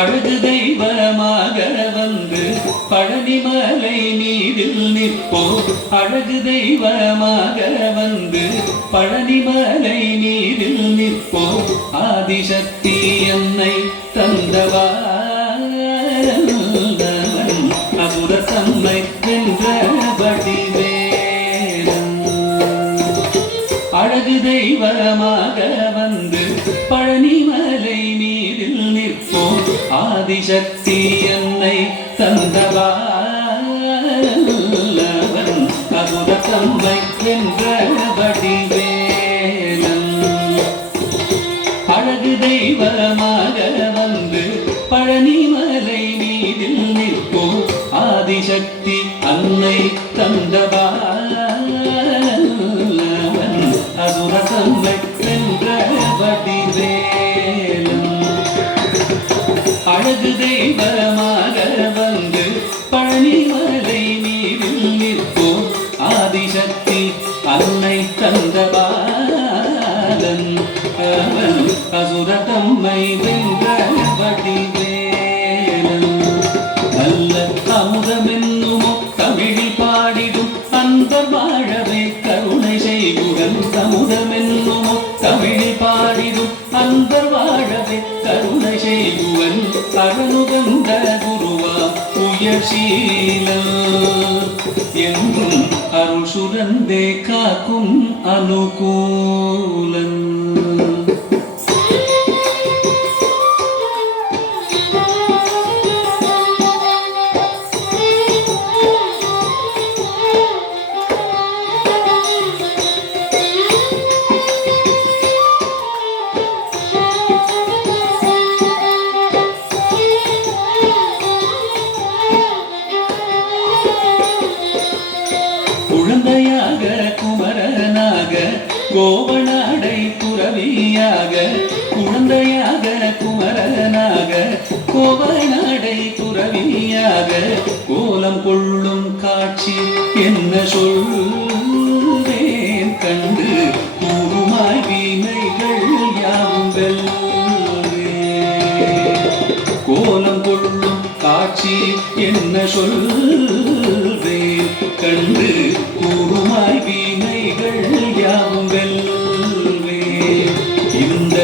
அழகு தெய்வமாக வந்து பழனிமலை மீதில் நிற்போ. அழகு தெய்வமாக வந்து பழனிமலை மீதில் நிற்போ. ஆதிசக்தி என்னை தந்தவா அசுர தம்மை வென்றபடி வேலன். அழகு தெய்வமாக வந்து பழனிமலை மீதில் நிற்போம். ஆதிசக்தி என்னை தந்தவான் அசுர தம்மை வென்றபடி வேலன். அழகு தெய்வமாக வந்து பழனிமலை மீதில் நிற்போம். ஆதிசக்தி அன்னை தந்தவான் அசுர தம்மை வென்றபடி வேலன். அழகு தெய்வமாக வந்து பழனிமலை மீதில் நிற்போம். ஆதிசக்தி அன்னை தந்தவான் அவன் அசுர தம்மை வென்றபடி வேலன். நல்ல அமுதமென்னுமோ தமிழில் பாடிடும் அந்த வாழவே கருணை செய்குடன். அமுதமென்னுமோ தமிழில் பாடிடும் அந்த வாழவே கருணை செய்குவன். அருணுகந்த குருவா உயர்சீலன் என்றும் அருள் சுரந்தே காக்கும் அனுகூலன். குழந்தையாக குமரனாக கோவனாடை துறவியாக. குழந்தையாக குமரனாக கோவனாடை துறவியாக. கோலம் கொள்ளும் காட்சி என்ன சொல்வேன் கண்டு கூறுமாய் வீணைகள் யாவும் வெல்வேன். கோலம் கொள்ளும் காட்சி என்ன சொல்வேன் கண்டு கூறுமாய் வீணைகள் யாவும் வெல்வேன். இந்த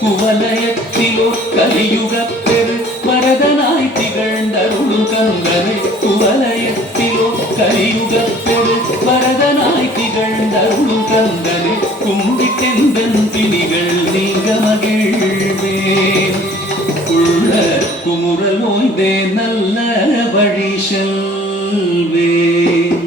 குவலயத்திலோ கலியுக பெரு வரதனாய் திகழ்ந்தருளும் கந்தனை. குவலயத்திலோ கலியுக பெரு வரதனாய் திகழ்ந்தருளும் கந்தனை. கும்பிட்டெந்தன் பிணிகள் நீங்க மகிழ்வேன். உள்ள குமுறல் ஓய்ந்தே நல்ல வழி செல்வேன்.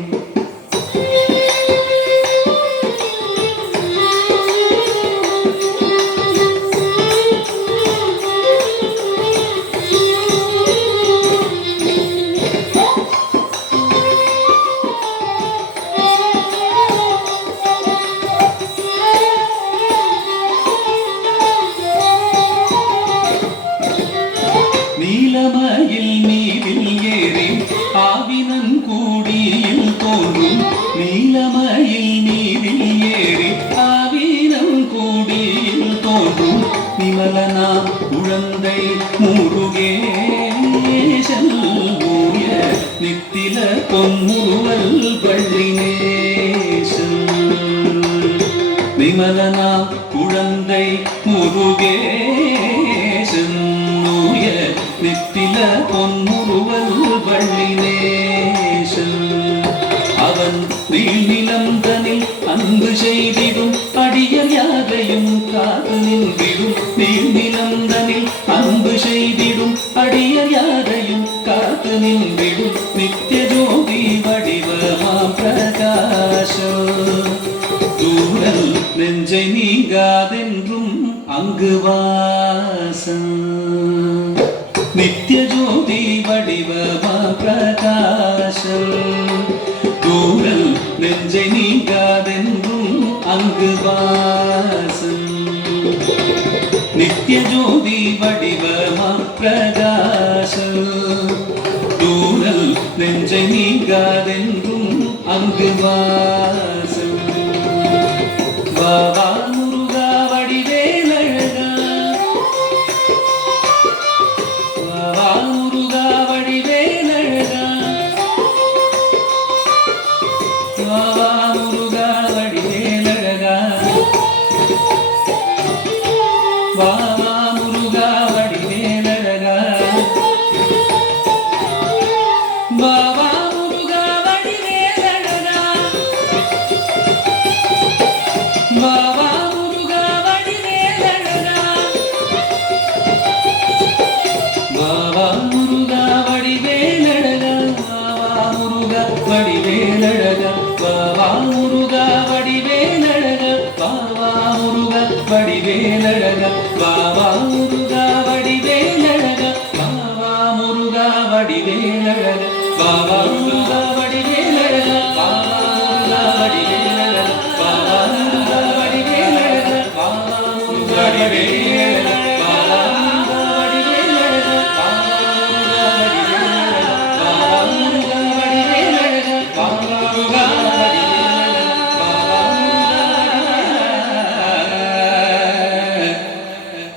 நீலமயில் மீதில் ஏறி ஆவினன் கூடியில் தோன்றும். நீலமயில் மீதில் ஏறி ஆவினன் கூடியில் தோன்றும். நிமலனா குழந்தை முருகேசன் ஊய நித்தில பொன்முருவல் வள்ளினேசன். நிமலனா குழந்தை முருகேசன் ஊய நித்தில பொன்முருவல் வள்ளினேசன். அவன் நீள்நிலம் தனில் அன்பு செய்திடும் அடியர் யாகையும் காத்து நின்றிடும். நீள்நிலம் தனில் அன்பு செய்திடும் அடியர் யாகையும் காத்து நின்றிடும். நித்திய ஜோதி வடிவமாம் பிரகாசம் தூரல் நெஞ்சை நீங்காதென்றும் அங்கு வாசம். நித்திய ஜோதி வடிவமா பிரகாசம் தூரல் நெஞ்சை நீங்காதென்றும் அங்கு வாசம். நித்திய ஜோதி வடிவமா பிரகாசம் தூரல் நெஞ்சை நீங்காதென்றும் அங்கு வாசம். வாவா முருகா வடிவேலழகா வா வா முருகா வடிவேலழகா வா வா முருகா வடிவேலழகா வா வா முருகா வடிவேலழகா வா வா முருகா வடிவேலழகா வடிவேலழகா வா வா முருகா வடிவேலழகா வா வா முருகா வடிவேலழகா வா வா முருகா வடிவேலழகா வா வா முருகா வடிவேலழகா வா வா முருகா வடிவேலழகா வா வா முருகா வடிவேலழகா வா வா முருகா வடிவேலழகா வா வா முருகா வடிவேலழகா வா வா முருகா வடிவேலழகா வா வா முருகா வடிவேலழகா வா வா முருகா வடிவேலழகா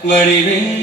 வடிவேல்